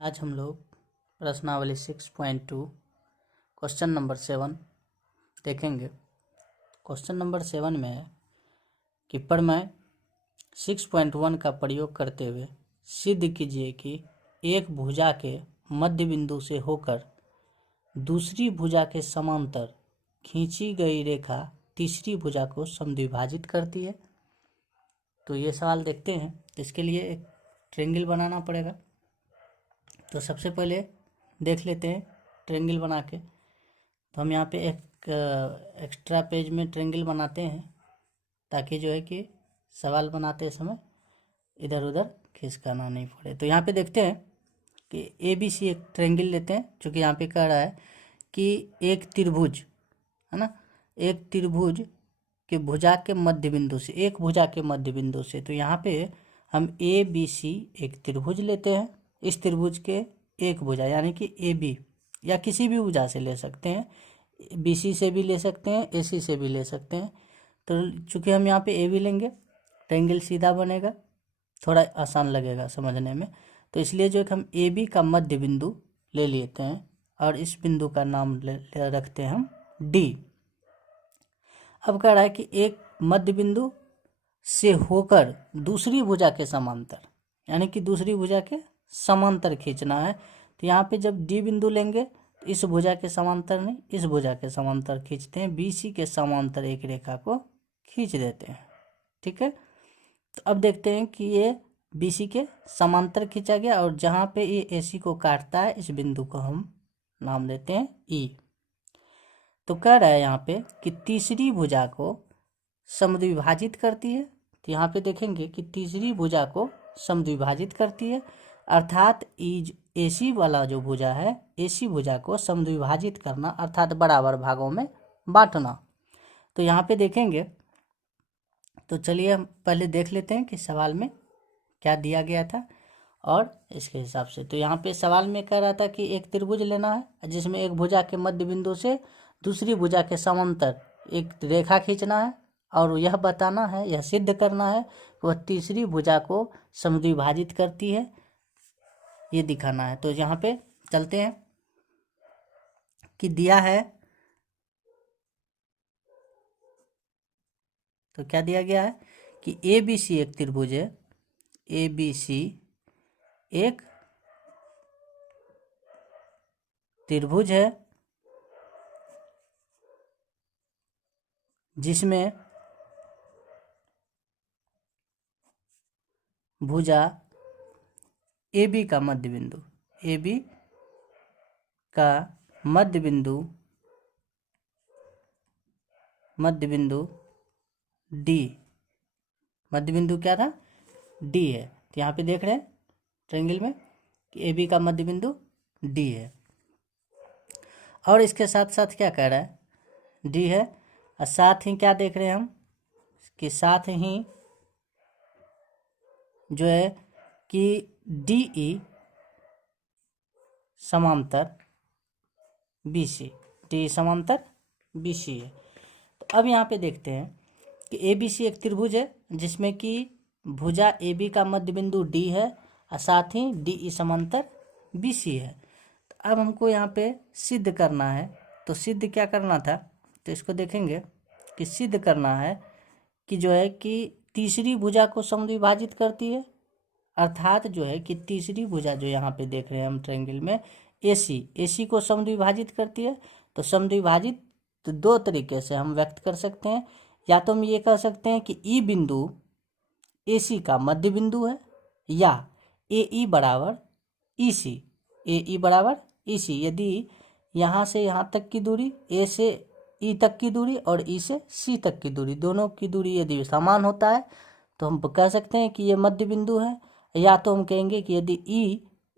आज हम लोग प्रश्नावली 6.2 क्वेश्चन नंबर 7 देखेंगे। क्वेश्चन नंबर 7 में है कि प्रमेय 6.1 का प्रयोग करते हुए सिद्ध कीजिए कि एक भुजा के मध्य बिंदु से होकर दूसरी भुजा के समांतर खींची गई रेखा तीसरी भुजा को समद्विभाजित करती है। तो ये सवाल देखते हैं। तो इसके लिए एक ट्रायंगल बनाना पड़ेगा। तो सबसे पहले देख लेते हैं ट्रायंगल बना के। तो हम यहाँ पे एक एक्स्ट्रा पेज में ट्रायंगल बनाते हैं ताकि जो है कि सवाल बनाते समय इधर उधर खिसकाना नहीं पड़े। तो यहाँ पे देखते हैं कि ABC एक ट्रायंगल लेते हैं, जो कि यहाँ पे कह रहा है कि एक त्रिभुज है ना, एक त्रिभुज के भुजा के मध्य बिंदु से, एक भुजा के मध्य बिंदु से। तो यहाँ पे हम ABC एक त्रिभुज लेते हैं। इस त्रिभुज के एक भुजा यानी कि AB या किसी भी भुजा से ले सकते हैं, BC से भी ले सकते हैं, AC से भी ले सकते हैं। तो चूंकि हम यहाँ पे AB लेंगे, ट्रायंगल सीधा बनेगा, थोड़ा आसान लगेगा समझने में। तो इसलिए जो हम AB का मध्य बिंदु ले लेते हैं और इस बिंदु का नाम ले रखते हैं हम D। अब कह रहा है कि एक मध्य बिंदु से होकर दूसरी भुजा के समांतर, यानी कि दूसरी भुजा के समांतर खींचना है। तो यहाँ पे जब D बिंदु लेंगे तो इस भुजा के समांतर नहीं, इस भुजा के समांतर खींचते हैं। BC के समांतर एक रेखा को खींच देते हैं। ठीक है। तो अब देखते हैं कि ये BC के समांतर खींचा गया और जहाँ पे ये AC को काटता है इस बिंदु को हम नाम देते हैं E। तो कह रहा है यहाँ पे कि तीसरी भुजा को समद्विभाजित करती है। तो यहाँ पे देखेंगे कि तीसरी भुजा को समद्विभाजित करती है, अर्थात AC वाला जो भुजा है, AC भुजा को समद्विभाजित करना अर्थात बराबर भागों में बांटना। तो यहाँ पे देखेंगे, तो चलिए हम पहले देख लेते हैं कि सवाल में क्या दिया गया था और इसके हिसाब से। तो यहाँ पे सवाल में कह रहा था कि एक त्रिभुज लेना है जिसमें एक भुजा के मध्य बिंदु से दूसरी भुजा के समांतर एक रेखा खींचना है और यह बताना है, यह सिद्ध करना है कि वह तीसरी भुजा को समद्विभाजित करती है, ये दिखाना है। तो यहाँ पे चलते हैं कि दिया है, तो क्या दिया गया है कि ABC एक त्रिभुज है, ABC एक त्रिभुज है जिसमें भुजा AB का मध्य बिंदु, AB का मध्य बिंदु D, मध्य बिंदु क्या था, D है। तो यहाँ पे देख रहे हैं ट्रायंगल में कि AB का मध्य बिंदु D है और इसके साथ साथ क्या कह रहा है, D है और साथ ही क्या देख रहे हैं हम कि साथ ही जो है कि DE समांतर BC, DE समांतर BC है। तो अब यहाँ पे देखते हैं कि ABC एक त्रिभुज है जिसमें कि भुजा AB का मध्य बिंदु D है और साथ ही DE समांतर BC है। तो अब हमको यहाँ पे सिद्ध करना है। तो सिद्ध क्या करना था, तो इसको देखेंगे कि सिद्ध करना है कि जो है कि तीसरी भुजा को समद्विभाजित करती है, अर्थात जो है कि तीसरी भुजा जो यहाँ पे देख रहे हैं हम ट्रायंगल में AC को समद्विभाजित करती है। तो समद्विभाजित तो दो तरीके से हम व्यक्त कर सकते हैं। या तो हम ये कह सकते हैं कि E बिंदु AC का मध्य बिंदु है या AE बराबर EC, AE बराबर EC। यदि यहाँ से यहाँ तक की दूरी, A से E तक की दूरी और E से C तक की दूरी, दोनों की दूरी यदि समान होता है तो हम कह सकते हैं कि ये मध्य बिंदु है। या तो हम कहेंगे कि यदि E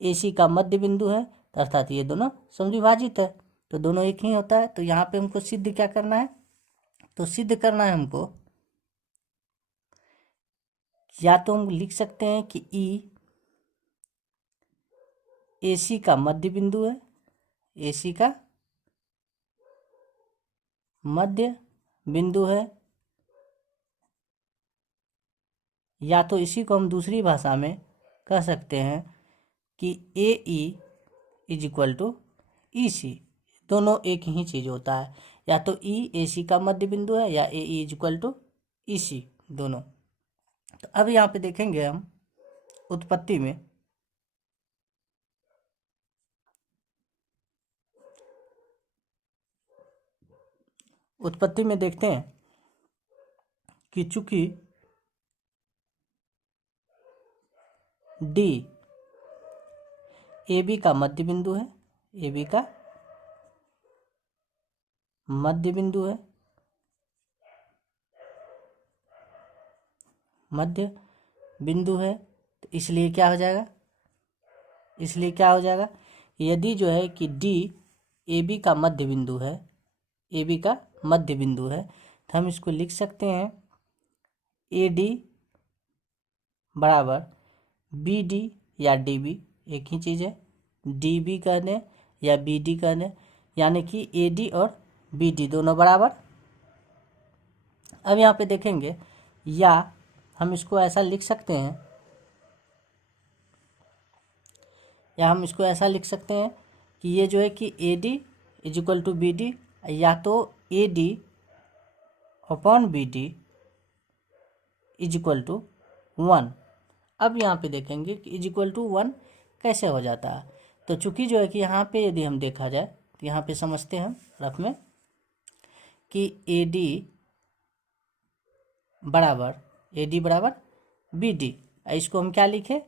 AC का मध्य बिंदु है तो अर्थात ये दोनों समद्विभाजित है, तो दोनों एक ही होता है। तो यहाँ पे हमको सिद्ध क्या करना है, तो सिद्ध करना है हमको, या तो हम लिख सकते हैं कि E AC का मध्य बिंदु है, AC का मध्य बिंदु है, या तो इसी को हम दूसरी भाषा में कह सकते हैं कि ए ई इज इक्वल टू ई सी, दोनों एक ही चीज़ होता है, या तो ई ए सी का मध्य बिंदु है या ए ई इज इक्वल टू ई सी दोनों। तो अब यहाँ पे देखेंगे हम उत्पत्ति में, उत्पत्ति में देखते हैं कि चूंकि डी ए बी का मध्य बिंदु है, ए बी का मध्य बिंदु है, मध्य बिंदु है, तो इसलिए क्या हो जाएगा, इसलिए क्या हो जाएगा, यदि जो है कि डी ए बी का मध्य बिंदु है, ए बी का मध्य बिंदु है, तो हम इसको लिख सकते हैं ए डी बराबर बी डी या डी बी, एक ही चीज़ है, डी बी कह दें या बी डी कह दें, यानी कि ए डी और बी डी दोनों बराबर। अब यहाँ पे देखेंगे, या हम इसको ऐसा लिख सकते हैं, या हम इसको ऐसा लिख सकते हैं कि ये जो है कि A D is equal to B D, या तो A D upon B D is equal to 1। अब यहाँ पे देखेंगे कि इज इक्वल टू 1 कैसे हो जाता है। तो चूंकि जो है कि यहाँ पे यदि हम देखा जाए तो यहाँ पे समझते हैं रफ में कि ए डी बराबर बी डी, इसको हम क्या लिखे,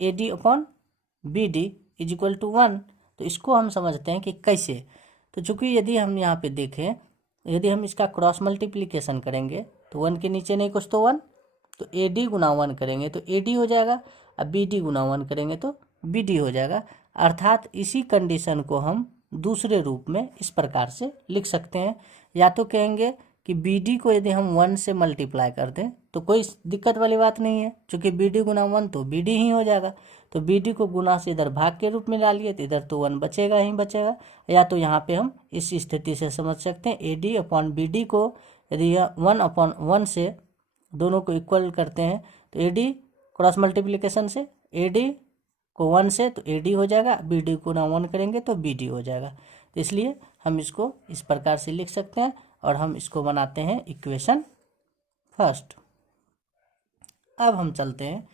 A D upon B D is equal to 1। तो इसको हम समझते हैं कि कैसे। तो चूंकि यदि हम यहाँ पे देखें, यदि हम इसका क्रॉस मल्टीप्लिकेशन करेंगे तो 1 के नीचे नहीं कुछ तो 1, तो ए डी गुना 1 करेंगे तो ए डी हो जाएगा, अब बी डी गुना 1 करेंगे तो बी डी हो जाएगा। अर्थात इसी कंडीशन को हम दूसरे रूप में इस प्रकार से लिख सकते हैं, या तो कहेंगे कि बी डी को यदि हम 1 से मल्टीप्लाई कर दें तो कोई दिक्कत वाली बात नहीं है, क्योंकि बी डी गुना 1 तो बी डी ही हो जाएगा। तो बी डी को गुना से इधर भाग के रूप में डालिए तो इधर तो 1 बचेगा ही बचेगा। या तो यहाँ पे हम इस स्थिति से समझ सकते हैं, A D upon B D को यदि 1 अपॉन 1 से दोनों को इक्वल करते हैं तो ए डी क्रॉस मल्टीप्लिकेशन से ए डी को 1 से तो ए डी हो जाएगा, बी डी को ना 1 करेंगे तो बी डी हो जाएगा। तो इसलिए हम इसको इस प्रकार से लिख सकते हैं और हम इसको बनाते हैं इक्वेशन फर्स्ट। अब हम चलते हैं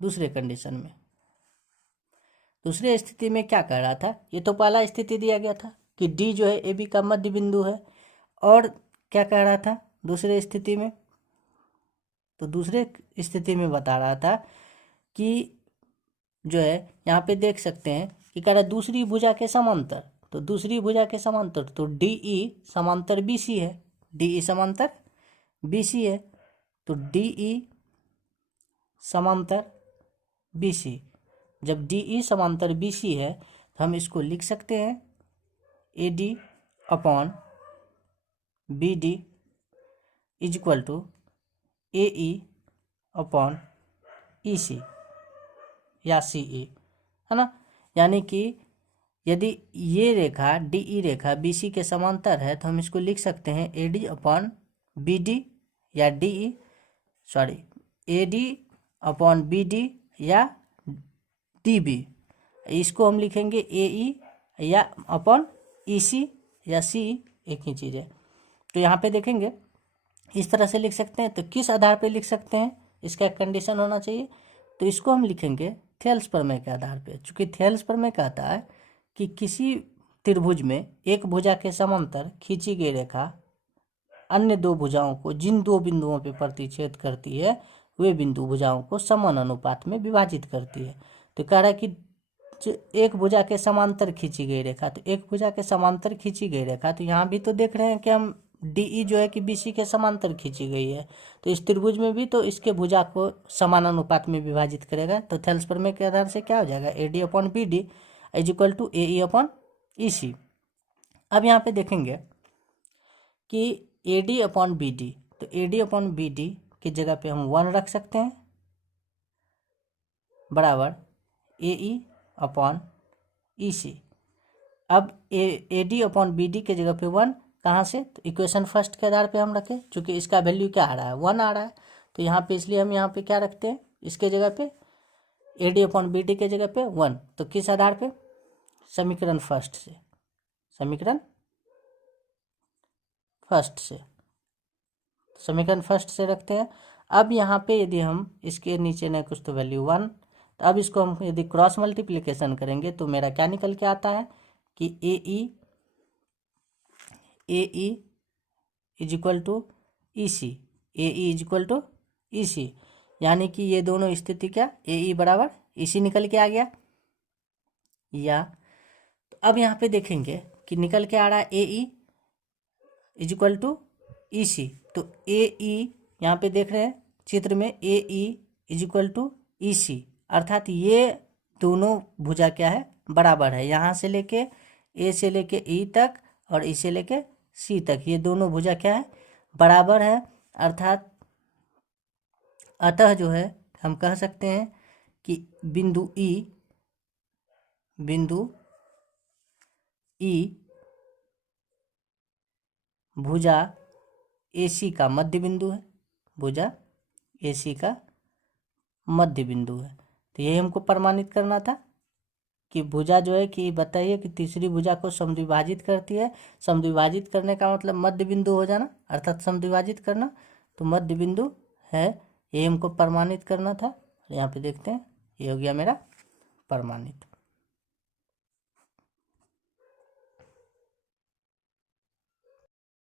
दूसरे कंडीशन में। दूसरे स्थिति में क्या कह रहा था, ये तो पहला स्थिति दिया गया था कि डी जो है ए बी का मध्य बिंदु है, और क्या कह रहा था दूसरे स्थिति में, तो दूसरे स्थिति में बता रहा था कि जो है यहाँ पे देख सकते हैं कि कह रहा है दूसरी भुजा के समांतर, तो दूसरी भुजा के समांतर तो डी ई समांतर बी सी है, डी ई समांतर बी सी है, तो डी ई समांतर बी सी, जब डी ई समांतर बी सी है तो हम इसको लिख सकते हैं A D upon B D is equal to A E upon E C या सी ई, है ना। यानी कि यदि ये रेखा डी ई रेखा बी सी के समांतर है तो हम इसको लिख सकते हैं A D upon B D या D E, sorry A D upon B D या डी बी, इसको हम लिखेंगे ए ई या अपॉन ई सी या सी ई, एक ही चीज़ है। तो यहाँ पे देखेंगे इस तरह से लिख सकते हैं। तो किस आधार पे लिख सकते हैं, इसका एक कंडीशन होना चाहिए, तो इसको हम लिखेंगे थेल्स प्रमेय के आधार पे। चूँकि थेल्स प्रमेय कहता है कि किसी त्रिभुज में एक भुजा के समांतर खींची गई रेखा अन्य दो भुजाओं को जिन दो बिंदुओं पे प्रतिच्छेद करती है वे बिंदु भुजाओं को समान अनुपात में विभाजित करती है। तो कह रहा है कि जो एक भुजा के समांतर खींची गई रेखा, तो एक भुजा के समांतर खींची गई रेखा, तो यहाँ भी तो देख रहे हैं कि हम डी ई जो है कि बी सी के समांतर खींची गई है, तो इस त्रिभुज में भी तो इसके भुजा को समान अनुपात में विभाजित करेगा। तो थेल्स प्रमेय के आधार से क्या हो जाएगा, A D upon B D is equal to A E upon E C. अब यहाँ पे देखेंगे कि A D upon B D, तो A D upon B D की जगह पे हम 1 रख सकते हैं बराबर ए ई अपॉन ई सी। अब A D upon B D के जगह पे 1 कहाँ से, तो इक्वेशन फर्स्ट के आधार पे हम रखें, क्योंकि इसका वैल्यू क्या आ रहा है 1 आ रहा है, तो यहाँ पे इसलिए हम यहाँ पे क्या रखते हैं, इसके जगह पे AD अपॉन BD के जगह पे 1, तो किस आधार पे? समीकरण फर्स्ट से, समीकरण फर्स्ट से रखते हैं। अब यहाँ पे यदि हम इसके नीचे नहीं कुछ तो वैल्यू 1, तो अब इसको हम यदि क्रॉस मल्टीप्लिकेशन करेंगे तो मेरा क्या निकल के आता है कि AE is equal to EC, AE is equal to EC, यानी कि ये दोनों स्थिति क्या AE बराबर EC निकल के आ गया। या तो अब यहाँ पे देखेंगे कि निकल के आ रहा है AE is equal to EC, तो AE यहाँ पे देख रहे हैं चित्र में AE is equal to EC, अर्थात ये दोनों भुजा क्या है बराबर है। यहाँ से लेके A से लेके E तक और E से लेके C तक ये दोनों भुजा क्या है बराबर है, अर्थात अतः जो है हम कह सकते हैं कि बिंदु E भुजा AC का मध्य बिंदु है, भुजा AC का मध्य बिंदु है। तो यही हमको प्रमाणित करना था कि भुजा जो है कि बताइए कि तीसरी भुजा को समद्विभाजित करती है। समद्विभाजित करने का मतलब मध्य बिंदु हो जाना, अर्थात समद्विभाजित करना, तो मध्य बिंदु है, ये हमको प्रमाणित करना था। यहाँ पे देखते हैं ये हो गया मेरा प्रमाणित।